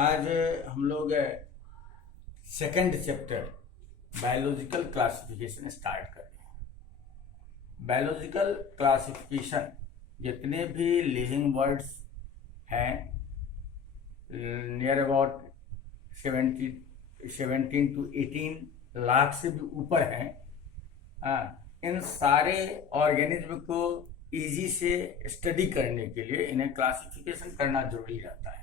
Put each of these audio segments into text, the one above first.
आज हम लोग second chapter biological classification start कर रहे हैं। बायोलॉजिकल क्लासिफिकेशन जितने भी लिविंग वर्ड्स हैं नियर अबाउट 17 to 18 लाख से भी ऊपर हैं। इन सारे ऑर्गेनिज्म को इजी से स्टडी करने के लिए इन्हें क्लासिफिकेशन करना जरूरी रहता है।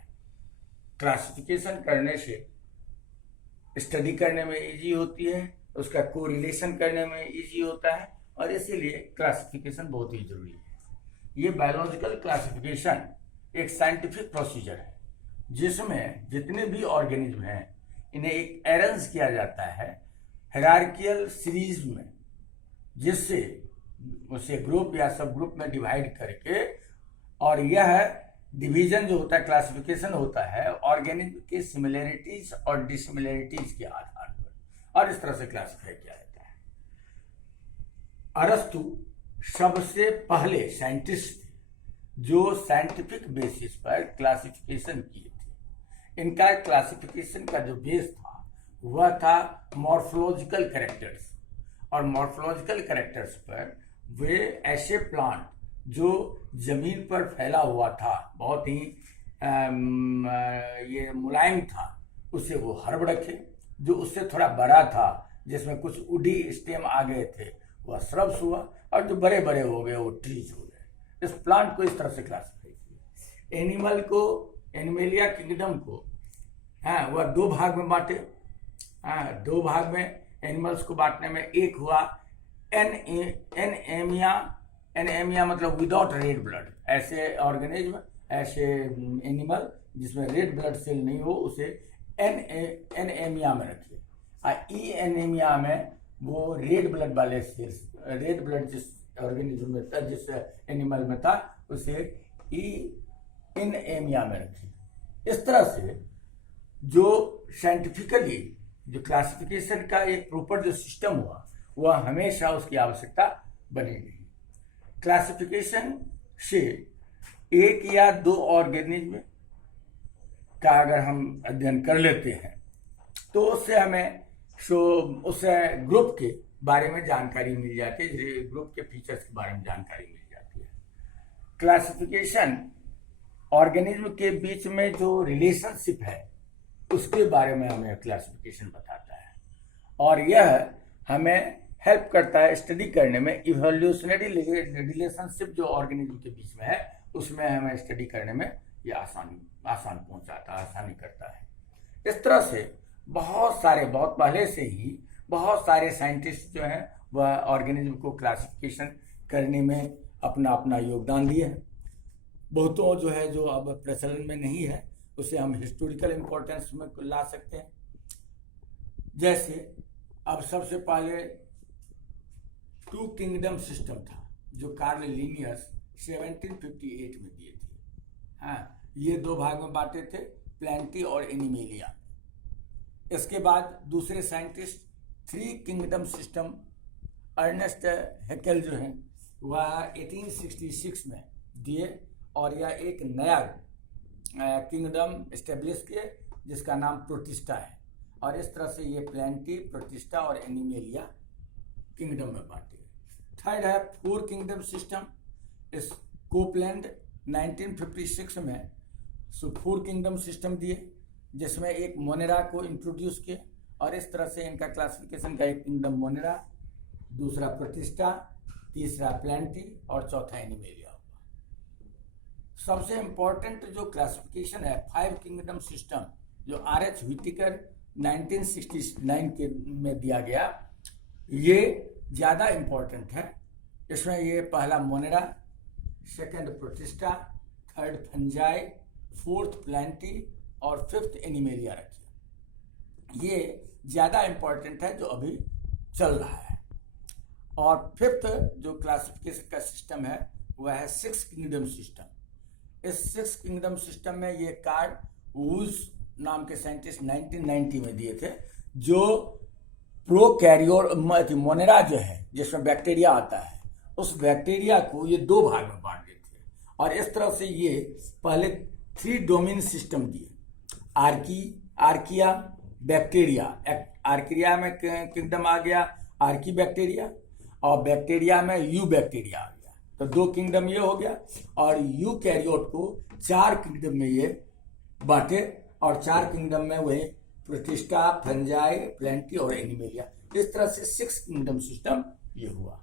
क्लासिफिकेशन करने से स्टडी करने में इजी होती है, उसका कोरिलेशन करने में इजी होता है और इसीलिए क्लासिफिकेशन बहुत ही जरूरी है। ये बायोलॉजिकल क्लासिफिकेशन एक साइंटिफिक प्रोसीजर है जिसमें जितने भी ऑर्गेनिज्म हैं इन्हें एक अरेंज किया जाता है हायरार्किकल सीरीज में, जिससे उसे ग्रुप या सब ग्रुप में डिवाइड करके, और यह डिवीजन जो होता है क्लासिफिकेशन होता है ऑर्गेनिज्म की सिमिलरिटीज और डिसिमिलरिटीज के आधार पर, और इस तरह से क्लासिफाई किया जाता है। अरस्तु सबसे पहले साइंटिस्ट थे जो साइंटिफिक बेसिस पर क्लासिफिकेशन किए थे। इनका क्लासिफिकेशन का जो बेस था वह था मॉर्फोलॉजिकल कैरेक्टर्स, और मॉर्फोलॉजिकल कैरेक्टर्स पर वे ऐसे प्लांट जो जमीन पर फैला हुआ था, बहुत ही ये मुलायम था, उसे वो हर्ब रखे। जो उससे थोड़ा बड़ा था, जिसमें कुछ वुडी स्टेम आ गए थे, वह श्रब्स हुआ, और जो बड़े बड़े हो गए वो ट्रीज हो गए। इस प्लांट को इस तरह से क्लासिफाई किया। एनिमल को, एनिमेलिया किंगडम को वह दो भाग में बांटे। दो भाग में एनिमल्स को बांटने में एक हुआ एनेमिया मतलब विदाउट रेड ब्लड। ऐसे ऑर्गेनिज्म, ऐसे एनिमल जिसमें रेड ब्लड सेल नहीं हो, उसे एनेमिया में रखिए। ई एनेमिया में वो रेड ब्लड वाले सेल्स, रेड ब्लड जिस ऑर्गेनिज्म में था, जिस एनिमल में था, उसे इन एमिया में रखिए। इस तरह से जो साइंटिफिकली जो क्लासिफिकेशन का एक प्रॉपर जो सिस्टम हुआ, वह हमेशा उसकी आवश्यकता बनी रही। क्लासिफिकेशन से एक या दो ऑर्गेनिज्म का अगर हम अध्ययन कर लेते हैं तो उससे हमें उस ग्रुप के बारे में जानकारी मिल जाती है, ग्रुप के फीचर्स के बारे में जानकारी मिल जाती है। क्लासिफिकेशन ऑर्गेनिज्म के बीच में जो रिलेशनशिप है उसके बारे में हमें क्लासिफिकेशन बताता है, और यह हमें हेल्प करता है स्टडी करने में। इवोल्यूशनरी रिलेशनशिप जो ऑर्गेनिज्म के बीच में है, उसमें हमें स्टडी करने में ये आसान पहुंचाता है, आसानी करता है। इस तरह से बहुत पहले से ही बहुत सारे साइंटिस्ट जो हैं वह ऑर्गेनिज्म को क्लासिफिकेशन करने में अपना अपना योगदान दिए हैं। बहुतों जो है जो अब प्रचलन में नहीं है, उसे हम हिस्टोरिकल इम्पोर्टेंस में ला सकते हैं। जैसे अब सबसे पहले टू किंगडम सिस्टम था जो कार्ल लिनियस 1758 में दिए थे। ये दो भाग में बांटे थे, प्लेंटी और एनिमेलिया। इसके बाद दूसरे scientist three kingdom system Ernest Haeckel जो है वह 1866 में दिए, और यह एक नया किंगडम एस्टेब्लिश किए जिसका नाम प्रोटिस्टा है, और इस तरह से ये प्लेंटी, प्रोटिस्टा और एनिमेलिया किंगडम में बांटे। थर्ड है फोर किंगडम सिस्टम। इस कोपलैंड 1956 में फोर किंगडम सिस्टम दिए, जिसमें एक मोनेरा को इंट्रोड्यूस किए, और इस तरह से इनका क्लासिफिकेशन का एक किंगडम मोनेरा, दूसरा प्रोटिस्टा, तीसरा प्लेंटी और चौथा एनिमेलिया हुआ। सबसे इंपॉर्टेंट जो क्लासिफिकेशन है फाइव किंगडम सिस्टम, जो RH व्हिटेकर 1969 में दिया गया, ये ज्यादा इंपॉर्टेंट है। इसमें ये पहला Monera, second protista, third fungi, fourth plenty और फिफ्थ एनिमेलिया रखिए। ये ज्यादा इंपॉर्टेंट है जो अभी चल रहा है। और फिफ्थ जो क्लासिफिकेशन का सिस्टम है वह है सिक्स किंगडम सिस्टम। इस सिक्स किंगडम सिस्टम में ये कार्ल वूज नाम के साइंटिस्ट 1990 में दिए थे, जो प्रोकैरियोट मोनेरा जो है जिसमें बैक्टीरिया आता है, उस बैक्टीरिया को ये दो भाग में बांट देते हैं, और इस तरह से ये पहले थ्री डोमेन सिस्टम दिए। Archaea, bacteria. आर्किया में किंगडम आ गया आर्की बैक्टीरिया, और बैक्टीरिया में यू बैक्टीरिया आ गया। तो 2 किंगडम ये हो गया, और यू कैरियोट को 4 किंगडम में ये बांटे, और 4 किंगडम में वही प्रोटिस्टा, फंजाई, प्लेंटी और एनिमेलिया। इस तरह से 6 किंगडम सिस्टम ये हुआ।